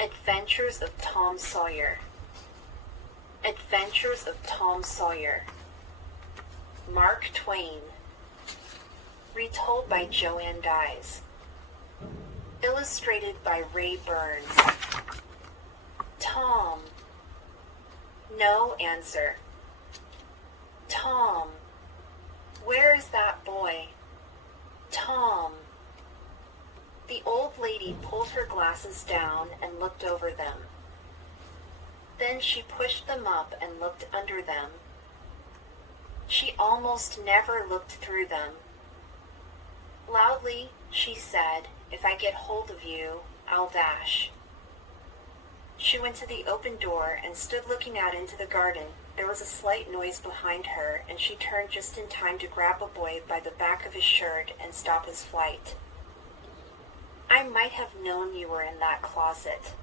Adventures of Tom Sawyer. Adventures of Tom Sawyer. Mark Twain. Retold by Joanne Dyes. Illustrated by Ray Burns. Tom. No answer. Tom. Where is that boy? Tom. The old lady pulled her glasses down and looked over them. Then she pushed them up and looked under them. She almost never looked through them. Loudly, she said, "If I get hold of you, I'll dash." She went to the open door and stood looking out into the garden. There was a slight noise behind her, and she turned just in time to grab a boy by the back of his shirt and stop his flight. "I might have known you were in that closet.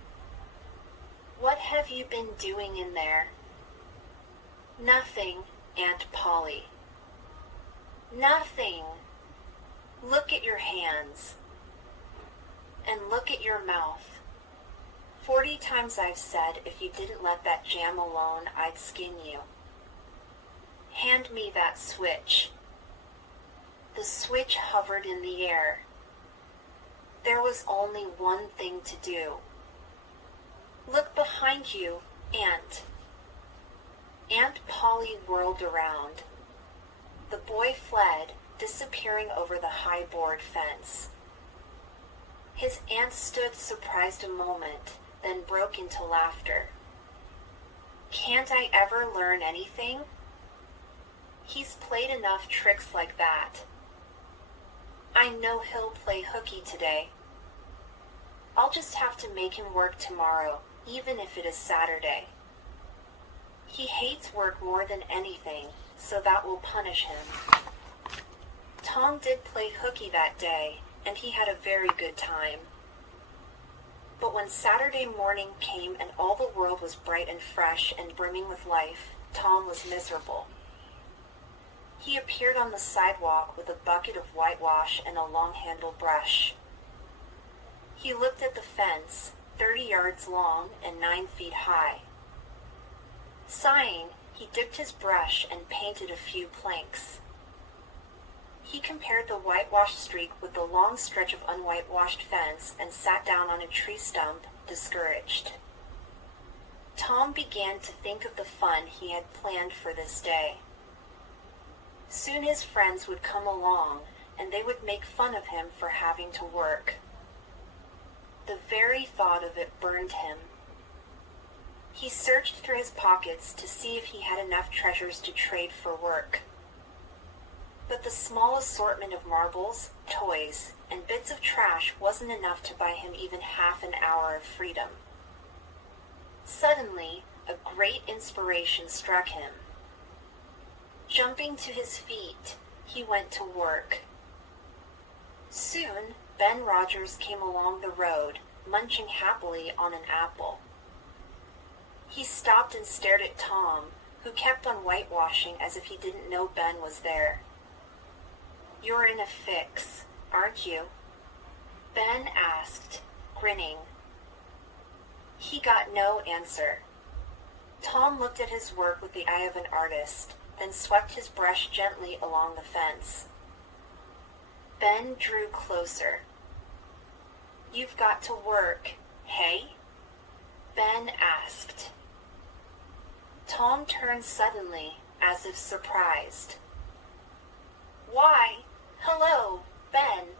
What have you been doing in there?" "Nothing, Aunt Polly." "Nothing. Look at your hands. And look at your mouth. 40 times I've said if you didn't let that jam alone, I'd skin you. Hand me that switch." The switch hovered in the air. There was only one thing to do. "Look behind you, Aunt." Aunt Polly whirled around. The boy fled, disappearing over the high board fence. His aunt stood surprised a moment, then broke into laughter. "Can't I ever learn anything? He's played enough tricks like that. I know he'll play hooky today. I'll just have to make him work tomorrow, even if it is Saturday. He hates work more than anything, so that will punish him." Tom did play hooky that day, and he had a very good time. But when Saturday morning came and all the world was bright and fresh and brimming with life, Tom was miserable. He appeared on the sidewalk with a bucket of whitewash and a long-handled brush. He looked at the fence, 30 yards long and 9 feet high. Sighing, he dipped his brush and painted a few planks. He compared the whitewash streak with the long stretch of unwhitewashed fence and sat down on a tree stump, discouraged. Tom began to think of the fun he had planned for this day. Soon his friends would come along, and they would make fun of him for having to work. The very thought of it burned him. He searched through his pockets to see if he had enough treasures to trade for work. But the small assortment of marbles, toys, and bits of trash wasn't enough to buy him even half an hour of freedom. Suddenly, a great inspiration struck him. Jumping to his feet, he went to work. Soon, Ben Rogers came along the road, munching happily on an apple. He stopped and stared at Tom, who kept on whitewashing as if he didn't know Ben was there. "You're in a fix, aren't you?" Ben asked, grinning. He got no answer. Tom looked at his work with the eye of an artist, then swept his brush gently along the fence. Ben drew closer. "You've got to work, hey?" Ben asked. Tom turned suddenly, as if surprised. "Why, hello, Ben.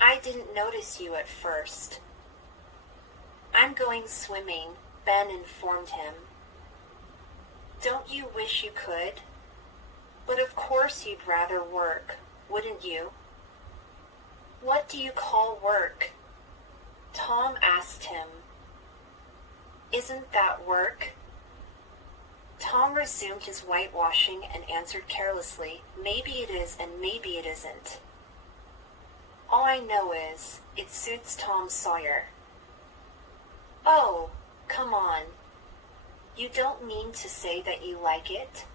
I didn't notice you at first." "I'm going swimming," Ben informed him. "Don't you wish you could? But of course you'd rather work, wouldn't you?" "What do you call work?" Tom asked him. "Isn't that work?" Tom resumed his whitewashing and answered carelessly, "Maybe it is and maybe it isn't. All I know is, it suits Tom Sawyer." "Oh, come on. You don't mean to say that you like it?"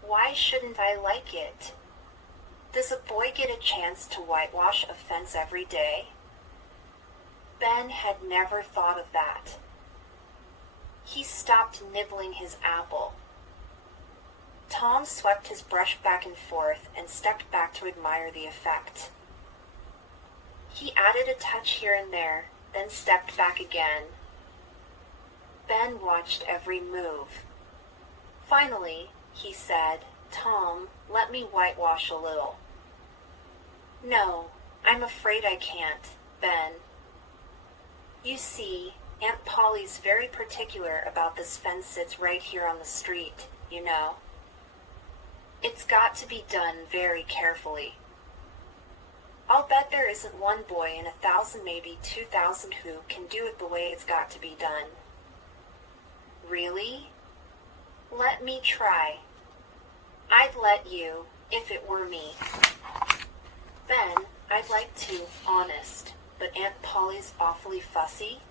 "Why shouldn't I like it? Does a boy get a chance to whitewash a fence every day?" Ben had never thought of that. He stopped nibbling his apple. Tom swept his brush back and forth and stepped back to admire the effect. He added a touch here and there, then stepped back again. Ben watched every move. Finally, he said, "Tom, let me whitewash a little." "No, I'm afraid I can't, Ben. You see, Aunt Polly's very particular about this fence that's right here on the street, you know. It's got to be done very carefully. I'll bet there isn't one boy in 1,000, maybe 2,000 who can do it the way it's got to be done." "Really? Let me try. I'd let you, if it were me." "Ben, I'd like to, honest, but Aunt Polly's awfully fussy."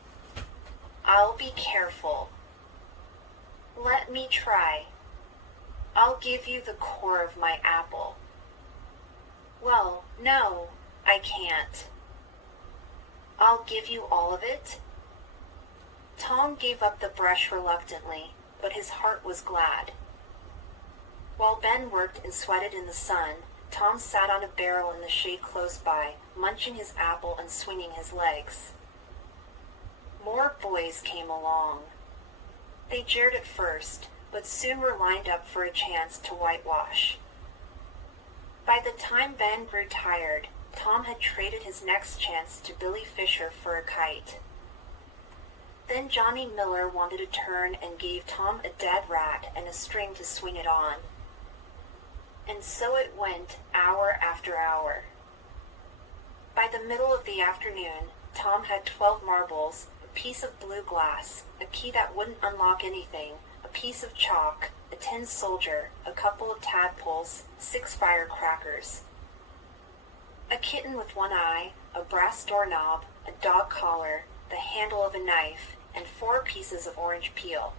"I'll be careful. Let me try. I'll give you the core of my apple." "Well, no, I can't." "I'll give you all of it." Tom gave up the brush reluctantly, but his heart was glad. While Ben worked and sweated in the sun, Tom sat on a barrel in the shade close by, munching his apple and swinging his legs. More boys came along. They jeered at first, but soon were lined up for a chance to whitewash. By the time Ben grew tired, Tom had traded his next chance to Billy Fisher for a kite. Then Johnny Miller wanted a turn and gave Tom a dead rat and a string to swing it on. And so it went, hour after hour. By the middle of the afternoon, Tom had 12 marbles, a piece of blue glass, a key that wouldn't unlock anything, a piece of chalk, a tin soldier, a couple of tadpoles, 6 firecrackers, a kitten with one eye, a brass doorknob, a dog collar, the handle of a knife, and 4 pieces of orange peel.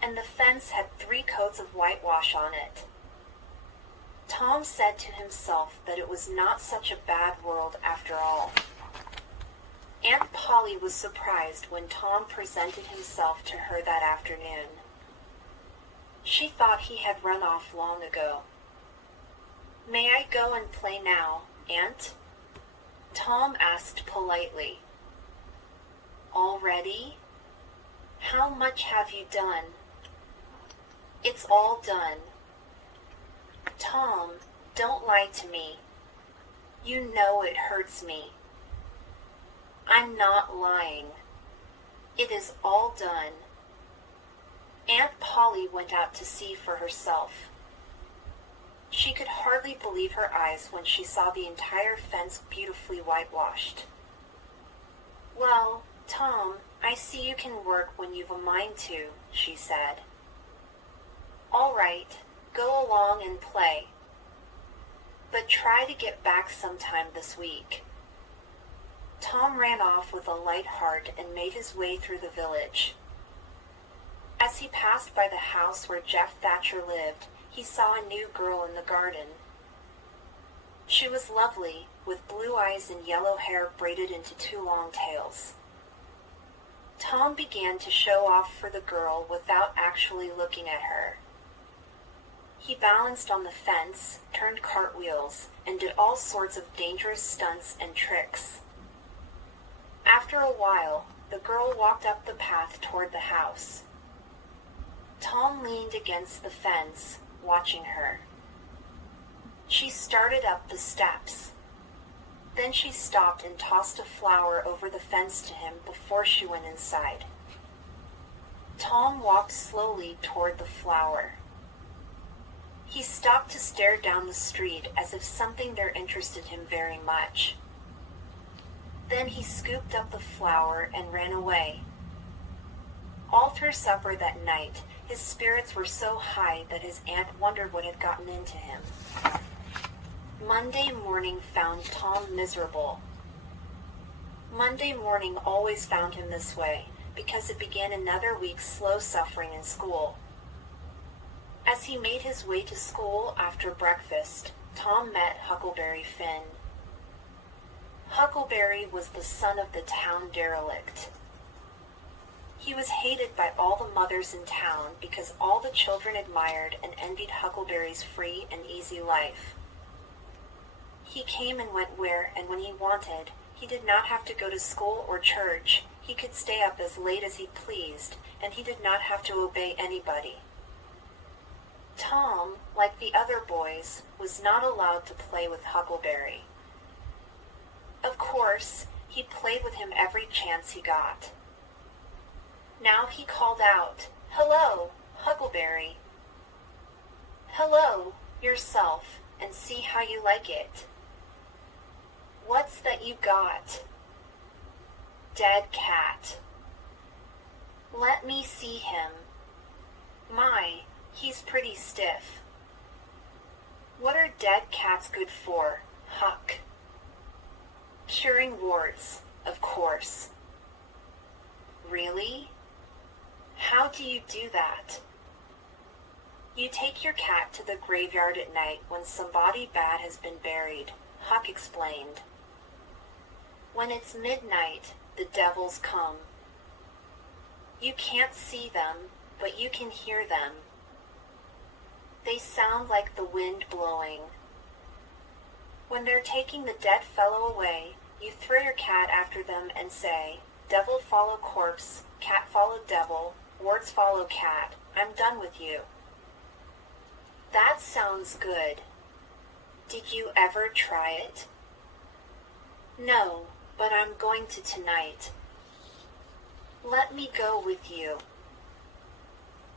And the fence had 3 coats of whitewash on it. Tom said to himself that it was not such a bad world after all. Aunt Polly was surprised when Tom presented himself to her that afternoon. She thought he had run off long ago. "May I go and play now, Aunt?" Tom asked politely. "Already? How much have you done?" "It's all done." "Tom, don't lie to me. You know it hurts me." "I'm not lying. It is all done." Aunt Polly went out to see for herself. She could hardly believe her eyes when she saw the entire fence beautifully whitewashed. "Well, Tom, I see you can work when you've a mind to," she said. "All right, go along and play. But try to get back sometime this week." Tom ran off with a light heart and made his way through the village. As he passed by the house where Jeff Thatcher lived, he saw a new girl in the garden. She was lovely, with blue eyes and yellow hair braided into 2 long tails. Tom began to show off for the girl without actually looking at her. He balanced on the fence, turned cartwheels, and did all sorts of dangerous stunts and tricks. After a while, the girl walked up the path toward the house. Tom leaned against the fence, watching her. She started up the steps. Then she stopped and tossed a flower over the fence to him before she went inside. Tom walked slowly toward the flower. He stopped to stare down the street as if something there interested him very much. Then he scooped up the flower and ran away. All through supper that night, his spirits were so high that his aunt wondered what had gotten into him. Monday morning found Tom miserable. Monday morning always found him this way, because it began another week's slow suffering in school. As he made his way to school after breakfast, Tom met Huckleberry Finn. Huckleberry was the son of the town derelict. He was hated by all the mothers in town because all the children admired and envied Huckleberry's free and easy life. He came and went where and when he wanted. He did not have to go to school or church. He could stay up as late as he pleased, and he did not have to obey anybody. Tom, like the other boys, was not allowed to play with Huckleberry. Of course, he played with him every chance he got. Now he called out, "Hello, Huckleberry. Hello, yourself, and see how you like it. What's that you got?" "Dead cat." "Let me see him. My, he's pretty stiff." "What are dead cats good for, Huck?" "Curing warts, of course." "Really? How do you do that?" "You take your cat to the graveyard at night when somebody bad has been buried," Huck explained. "When it's midnight, the devils come. You can't see them, but you can hear them. They sound like the wind blowing. When they're taking the dead fellow away, you throw your cat after them and say, 'Devil follow corpse, cat follow devil, warts follow cat, I'm done with you.' That sounds good. Did you ever try it?" "No, but I'm going to tonight." "Let me go with you."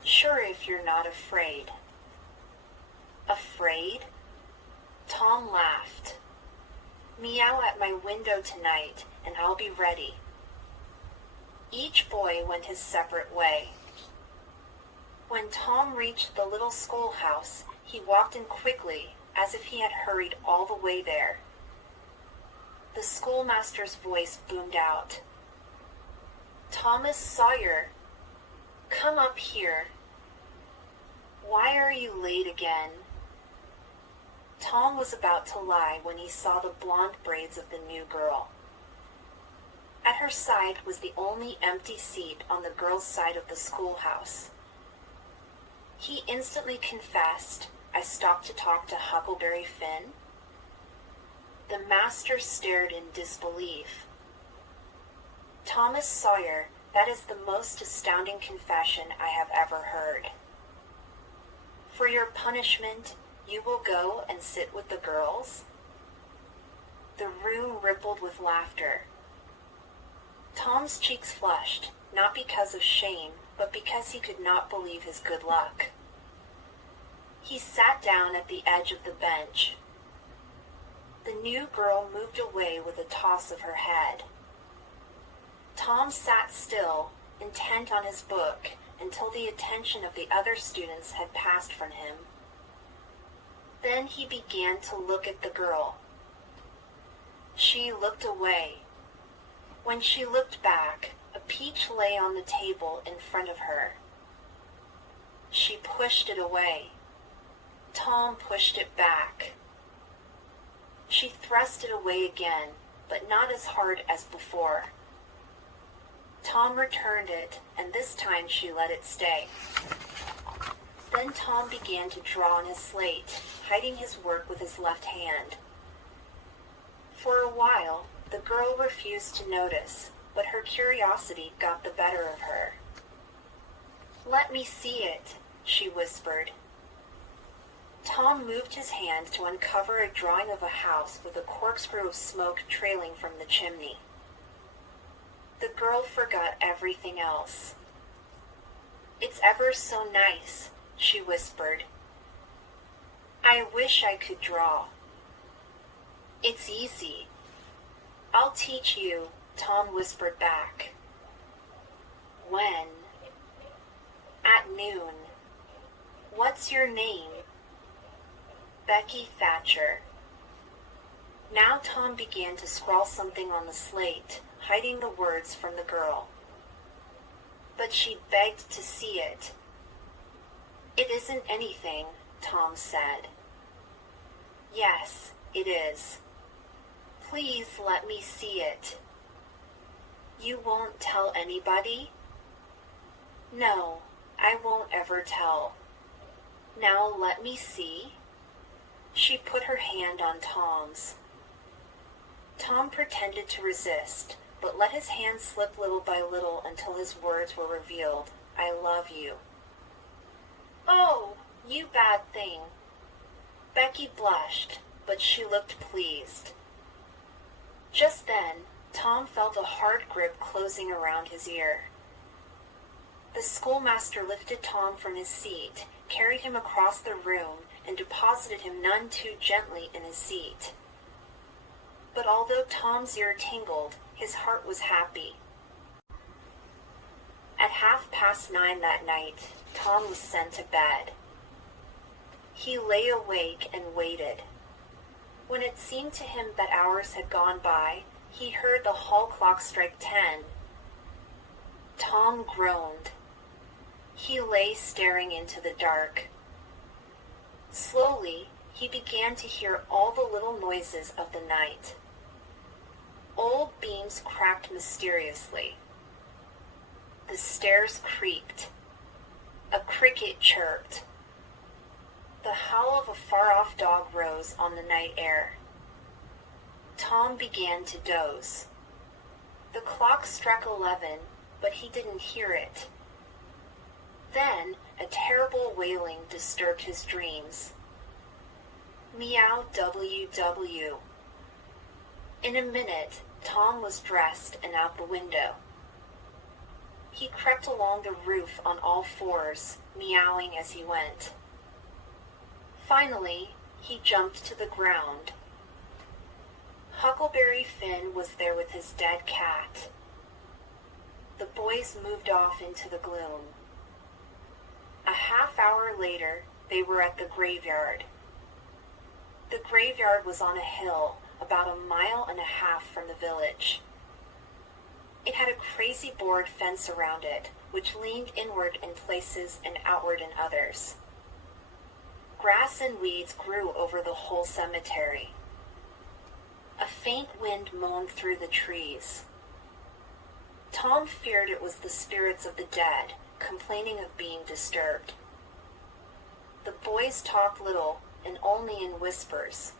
"Sure, if you're not afraid." "Afraid?" Tom laughed. "Meow at my window tonight, and I'll be ready." Each boy went his separate way. When Tom reached the little schoolhouse, he walked in quickly, as if he had hurried all the way there. The schoolmaster's voice boomed out. "Thomas Sawyer, come up here. Why are you late again?" Tom was about to lie when he saw the blonde braids of the new girl. At her side was the only empty seat on the girl's side of the schoolhouse. He instantly confessed, "I stopped to talk to Huckleberry Finn." The master stared in disbelief. "Thomas Sawyer, that is the most astounding confession I have ever heard. For your punishment, you will go and sit with the girls?" The room rippled with laughter. Tom's cheeks flushed, not because of shame, but because he could not believe his good luck. He sat down at the edge of the bench. The new girl moved away with a toss of her head. Tom sat still, intent on his book, until the attention of the other students had passed from him. Then he began to look at the girl. She looked away. When she looked back, a peach lay on the table in front of her. She pushed it away. Tom pushed it back. She thrust it away again, but not as hard as before. Tom returned it, and this time she let it stay. Then Tom began to draw on his slate, hiding his work with his left hand. For a while, the girl refused to notice, but her curiosity got the better of her. "Let me see it," she whispered. Tom moved his hand to uncover a drawing of a house with a corkscrew of smoke trailing from the chimney. The girl forgot everything else. "It's ever so nice," she whispered. "I wish I could draw." "It's easy." "I'll teach you," Tom whispered back. "When?" "At noon." "What's your name?" "Becky Thatcher." Now Tom began to scrawl something on the slate, hiding the words from the girl. But she begged to see it. "It isn't anything," Tom said. "Yes, it is. Please let me see it. You won't tell anybody? No, I won't ever tell. Now let me see. She put her hand on Tom's. Tom pretended to resist, but let his hand slip little by little until his words were revealed. I love you. Oh, you bad thing. Becky blushed, but she looked pleased. Just then, Tom felt a hard grip closing around his ear. The schoolmaster lifted Tom from his seat, carried him across the room, and deposited him none too gently in his seat. But although Tom's ear tingled, his heart was happy. At 9:30 that night, Tom was sent to bed. He lay awake and waited. When it seemed to him that hours had gone by, he heard the hall clock strike 10. Tom groaned. He lay staring into the dark. Slowly, he began to hear all the little noises of the night. Old beams cracked mysteriously. The stairs creaked. A cricket chirped. The howl of a far-off dog rose on the night air. Tom began to doze. The clock struck 11, but he didn't hear it. Then a terrible wailing disturbed his dreams. Meow WW. In a minute, Tom was dressed and out the window. He crept along the roof on all fours, meowing as he went. Finally, he jumped to the ground. Huckleberry Finn was there with his dead cat. The boys moved off into the gloom. A half-hour later, they were at the graveyard. The graveyard was on a hill, about 1.5 miles from the village. It had a crazy board fence around it, which leaned inward in places and outward in others. Grass and weeds grew over the whole cemetery. A faint wind moaned through the trees. Tom feared it was the spirits of the dead, complaining of being disturbed. The boys talked little, and only in whispers.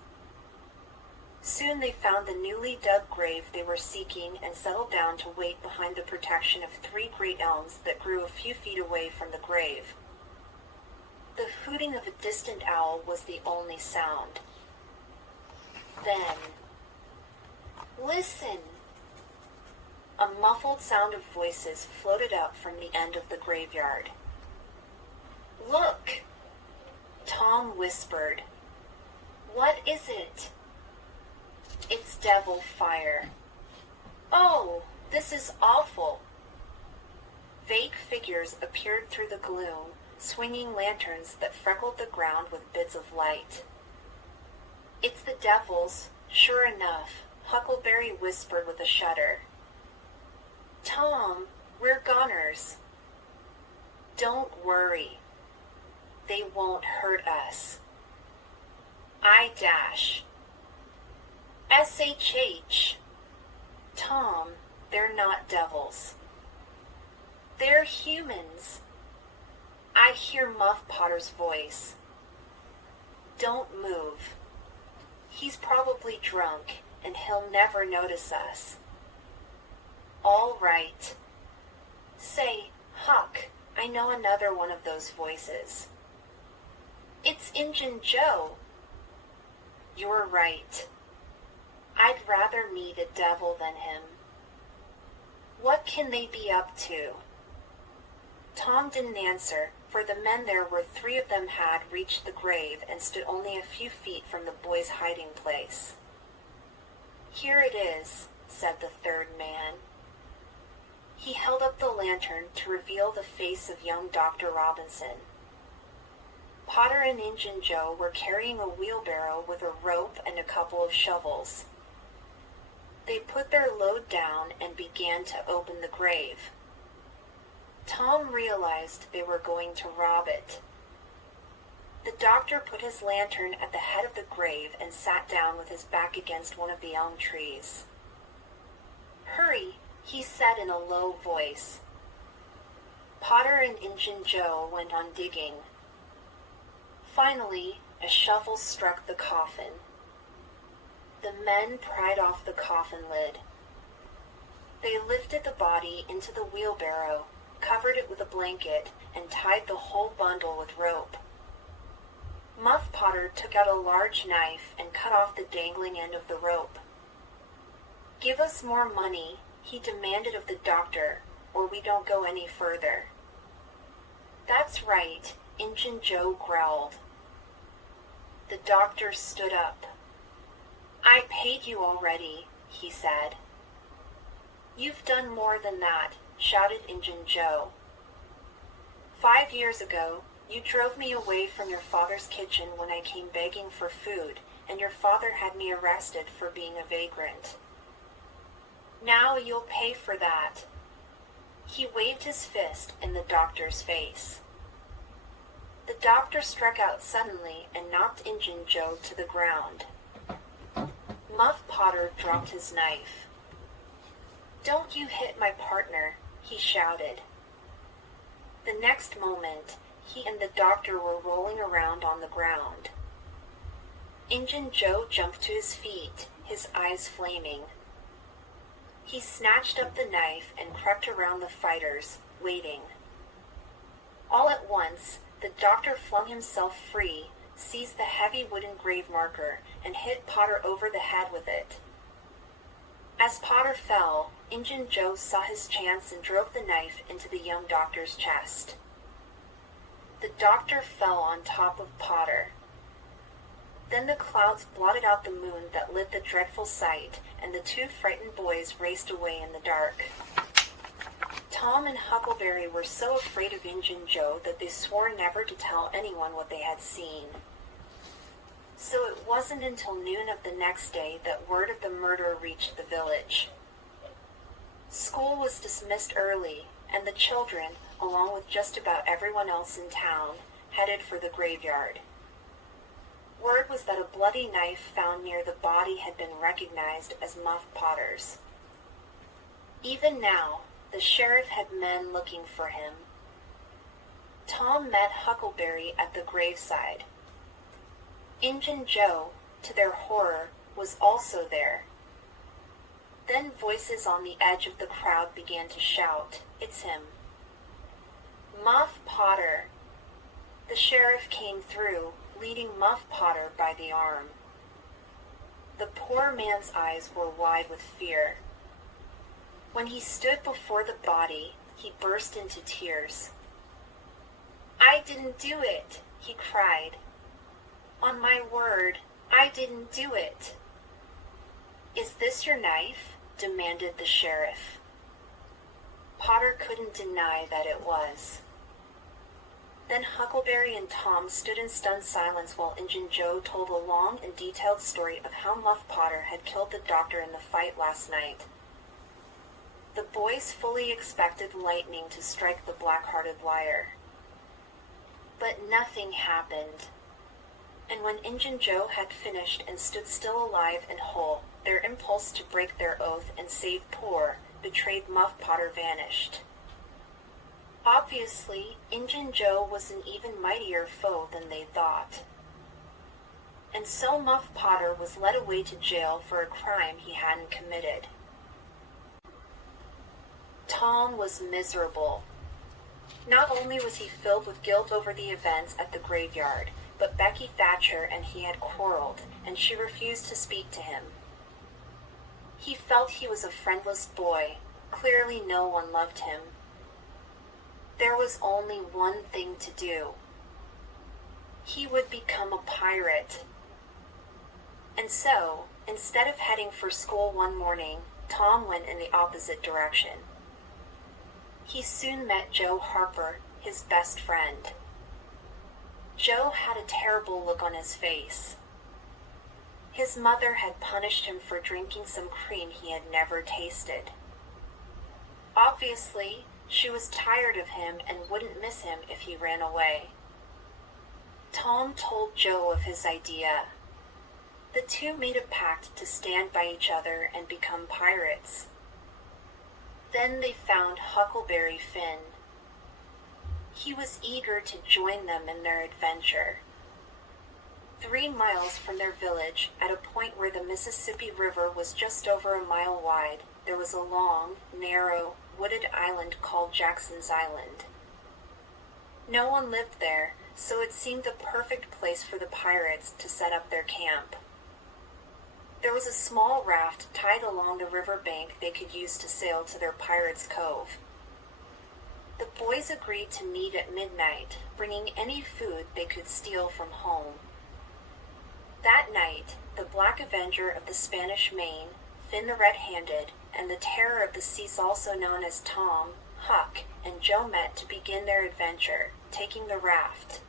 Soon they found the newly dug grave they were seeking and settled down to wait behind the protection of 3 great elms that grew a few feet away from the grave. The hooting of a distant owl was the only sound. Then, listen! A muffled sound of voices floated up from the end of the graveyard. Look! Tom whispered. What is it? It's devil fire. Oh, this is awful. Vague figures appeared through the gloom, swinging lanterns that freckled the ground with bits of light. It's the devils, sure enough, Huckleberry whispered with a shudder. Tom, we're goners. Don't worry. They won't hurt us. I dash. SHH. Tom, they're not devils. They're humans. I hear Muff Potter's voice. Don't move. He's probably drunk, and he'll never notice us. All right. Say, Huck, I know another one of those voices. It's Injun Joe. You're right. I'd rather meet a devil than him. What can they be up to? Tom didn't answer, for the men there were 3 of them had reached the grave and stood only a few feet from the boys' hiding place. Here it is, said the 3rd man. He held up the lantern to reveal the face of young Dr. Robinson. Potter and Injun Joe were carrying a wheelbarrow with a rope and a couple of shovels. They put their load down and began to open the grave. Tom realized they were going to rob it. The doctor put his lantern at the head of the grave and sat down with his back against one of the elm trees. "Hurry," he said in a low voice. Potter and Injun Joe went on digging. Finally, a shovel struck the coffin. The men pried off the coffin lid. They lifted the body into the wheelbarrow, covered it with a blanket, and tied the whole bundle with rope. Muff Potter took out a large knife and cut off the dangling end of the rope. "Give us more money," he demanded of the doctor, "or we don't go any further." "That's right," Injun Joe growled. The doctor stood up. "I paid you already," he said. "You've done more than that," shouted Injun Joe. 5 years ago, you drove me away from your father's kitchen when I came begging for food, and your father had me arrested for being a vagrant. Now you'll pay for that." He waved his fist in the doctor's face. The doctor struck out suddenly and knocked Injun Joe to the ground. Muff Potter dropped his knife. "Don't you hit my partner," he shouted. The next moment, he and the doctor were rolling around on the ground. Injun Joe jumped to his feet, his eyes flaming. He snatched up the knife and crept around the fighters, waiting. All at once, the doctor flung himself free, seized the heavy wooden grave marker, and hit Potter over the head with it. As Potter fell, Injun Joe saw his chance and drove the knife into the young doctor's chest. The doctor fell on top of Potter. Then the clouds blotted out the moon that lit the dreadful sight, and the two frightened boys raced away in the dark. Tom and Huckleberry were so afraid of Injun Joe that they swore never to tell anyone what they had seen. So it wasn't until noon of the next day that word of the murder reached the village. School was dismissed early, and the children, along with just about everyone else in town, headed for the graveyard. Word was that a bloody knife found near the body had been recognized as Muff Potter's. Even now, the sheriff had men looking for him. Tom met Huckleberry at the graveside. Injun Joe, to their horror, was also there. Then voices on the edge of the crowd began to shout, "It's him." "Muff Potter!" The sheriff came through, leading Muff Potter by the arm. The poor man's eyes were wide with fear. When he stood before the body, he burst into tears. "I didn't do it," he cried. "On my word, I didn't do it." "Is this your knife?" demanded the sheriff. Potter couldn't deny that it was. Then Huckleberry and Tom stood in stunned silence while Injun Joe told a long and detailed story of how Muff Potter had killed the doctor in the fight last night. The boys fully expected lightning to strike the black-hearted liar. But nothing happened. And when Injun Joe had finished and stood still alive and whole, their impulse to break their oath and save poor, betrayed Muff Potter vanished. Obviously, Injun Joe was an even mightier foe than they thought. And so Muff Potter was led away to jail for a crime he hadn't committed. Tom was miserable. Not only was he filled with guilt over the events at the graveyard, but Becky Thatcher and he had quarreled, and she refused to speak to him. He felt he was a friendless boy. Clearly no one loved him. There was only one thing to do. He would become a pirate. And so, instead of heading for school one morning, Tom went in the opposite direction. He soon met Joe Harper, his best friend. Joe had a terrible look on his face. His mother had punished him for drinking some cream he had never tasted. Obviously, she was tired of him and wouldn't miss him if he ran away. Tom told Joe of his idea. The two made a pact to stand by each other and become pirates. Then they found Huckleberry Finn. He was eager to join them in their adventure. 3 miles from their village, at a point where the Mississippi River was just over a mile wide, there was a long, narrow, wooded island called Jackson's Island. No one lived there, so it seemed the perfect place for the pirates to set up their camp. There was a small raft tied along the river bank they could use to sail to their Pirates' Cove. The boys agreed to meet at midnight, bringing any food they could steal from home. That night, the Black Avenger of the Spanish Main, Finn the Red-Handed, and the Terror of the Seas, also known as Tom, Huck, and Joe, met to begin their adventure, taking the raft.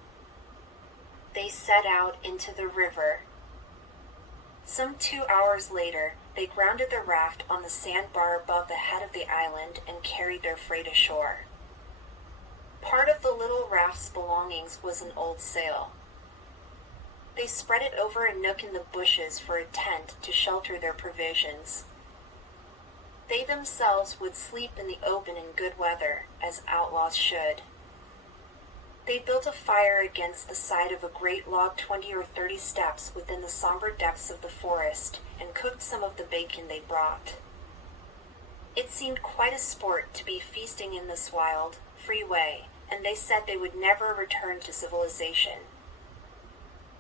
They set out into the river. Some 2 hours later, they grounded the raft on the sandbar above the head of the island and carried their freight ashore. Part of the little raft's belongings was an old sail. They spread it over a nook in the bushes for a tent to shelter their provisions. They themselves would sleep in the open in good weather, as outlaws should. They built a fire against the side of a great log 20 or 30 steps within the somber depths of the forest, and cooked some of the bacon they brought. It seemed quite a sport to be feasting in this wild, free way, and they said they would never return to civilization.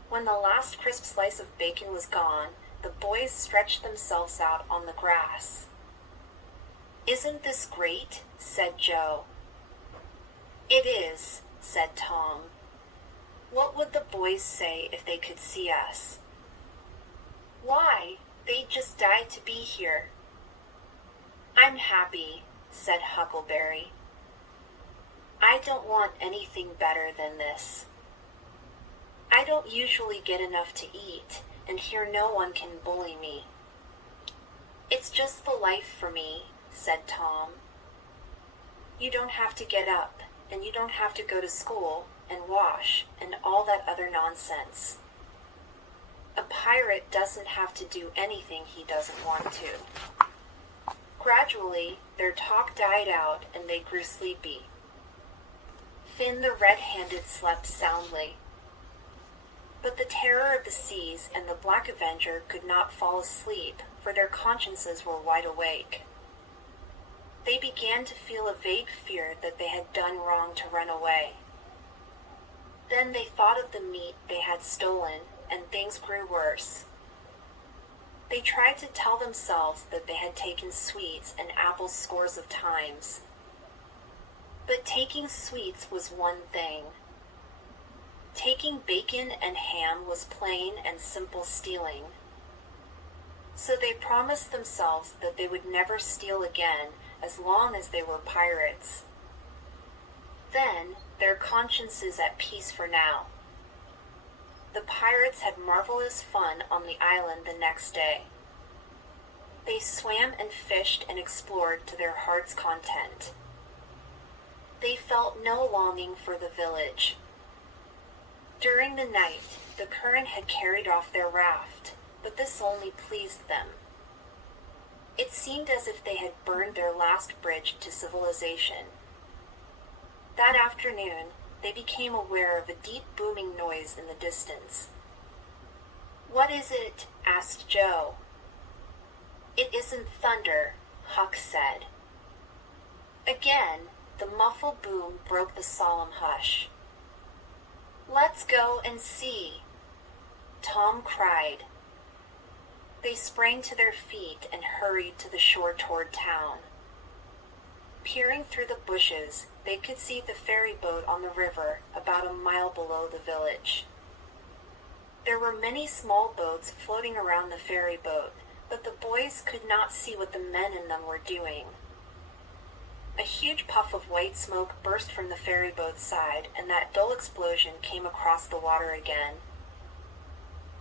When the last crisp slice of bacon was gone, the boys stretched themselves out on the grass. "Isn't this great?" said Joe. "It is," said Tom. "What would the boys say if they could see us?" "Why, they'd just die to be here." "I'm happy," said Huckleberry. "I don't want anything better than this. I don't usually get enough to eat, and here no one can bully me." "It's just the life for me," said Tom. "You don't have to get up, and you don't have to go to school, and wash, and all that other nonsense. A pirate doesn't have to do anything he doesn't want to." Gradually, their talk died out, and they grew sleepy. Finn the Red-Handed slept soundly. But the Terror of the Seas and the Black Avenger could not fall asleep, for their consciences were wide awake. They began to feel a vague fear that they had done wrong to run away. Then they thought of the meat they had stolen, and things grew worse. They tried to tell themselves that they had taken sweets and apples scores of times. But taking sweets was one thing. Taking bacon and ham was plain and simple stealing. So they promised themselves that they would never steal again as long as they were pirates. Then, their consciences at peace for now. The pirates had marvelous fun on the island the next day. They swam and fished and explored to their heart's content. They felt no longing for the village. During the night, the current had carried off their raft, but this only pleased them. It seemed as if they had burned their last bridge to civilization. That afternoon, they became aware of a deep booming noise in the distance. "What is it?" asked Joe. "It isn't thunder," Huck said. Again, the muffled boom broke the solemn hush. "Let's go and see," Tom cried. They sprang to their feet and hurried to the shore toward town. Peering through the bushes, they could see the ferry boat on the river about a mile below the village. There were many small boats floating around the ferry boat, but the boys could not see what the men in them were doing. A huge puff of white smoke burst from the ferry boat's side, and that dull explosion came across the water again.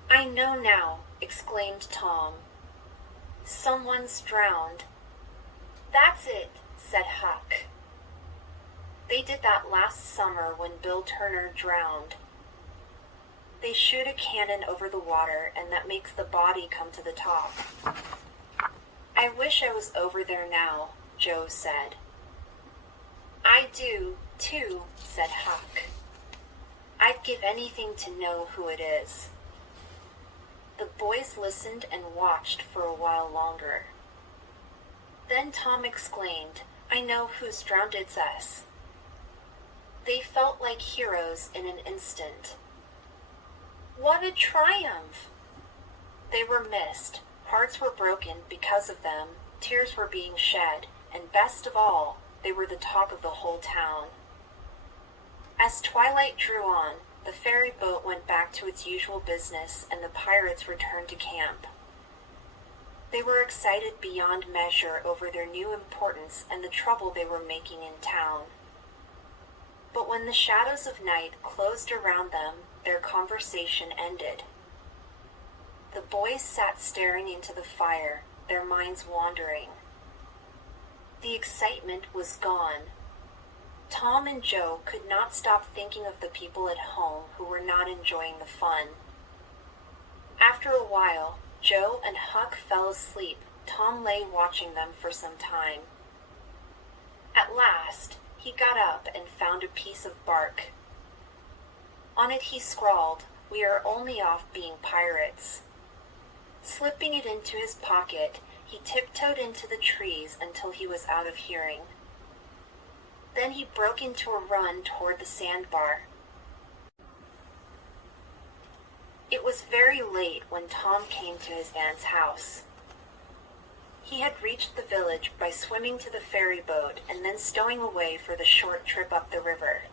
"I know now," exclaimed Tom. "Someone's drowned." "That's it," said Huck. "They did that last summer when Bill Turner drowned." They shoot a cannon over the water, and that makes the body come to the top. I wish I was over there now, Joe said. I do, too, said Huck. I'd give anything to know who it is. The boys listened and watched for a while longer. Then Tom exclaimed, I know who's drowned us. They felt like heroes in an instant. What a triumph! They were missed, hearts were broken because of them, tears were being shed, and best of all, they were the talk of the whole town. As twilight drew on, the ferry boat went back to its usual business and the pirates returned to camp. They were excited beyond measure over their new importance and the trouble they were making in town. But when the shadows of night closed around them, their conversation ended. The boys sat staring into the fire, their minds wandering. The excitement was gone. Tom and Joe could not stop thinking of the people at home who were not enjoying the fun. After a while, Joe and Huck fell asleep. Tom lay watching them for some time. At last, he got up and found a piece of bark. On it he scrawled, "We are only off being pirates." Slipping it into his pocket, he tiptoed into the trees until he was out of hearing. Then he broke into a run toward the sandbar. It was very late when Tom came to his aunt's house. He had reached the village by swimming to the ferry boat and then stowing away for the short trip up the river.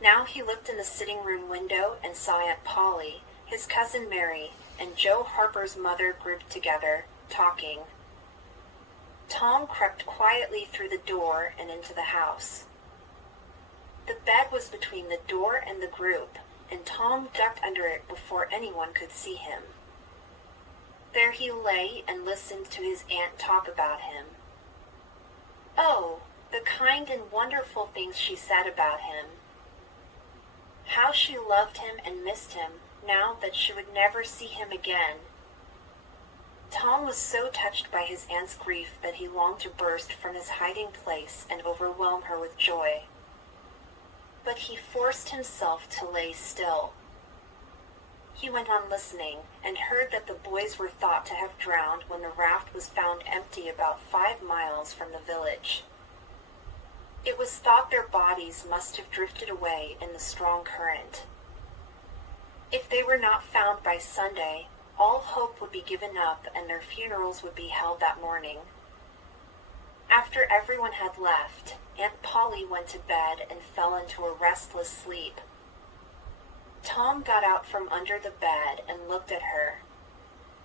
Now he looked in the sitting room window and saw Aunt Polly, his cousin Mary, and Joe Harper's mother grouped together, talking. Tom crept quietly through the door and into the house. The bed was between the door and the group, and Tom ducked under it before anyone could see him. There he lay and listened to his aunt talk about him. Oh, the kind and wonderful things she said about him. How she loved him and missed him now that she would never see him again. Tom was so touched by his aunt's grief that he longed to burst from his hiding place and overwhelm her with joy. But he forced himself to lay still. He went on listening and heard that the boys were thought to have drowned when the raft was found empty about 5 miles from the village. It was thought their bodies must have drifted away in the strong current. If they were not found by Sunday, all hope would be given up and their funerals would be held that morning. After everyone had left, Aunt Polly went to bed and fell into a restless sleep. Tom got out from under the bed and looked at her.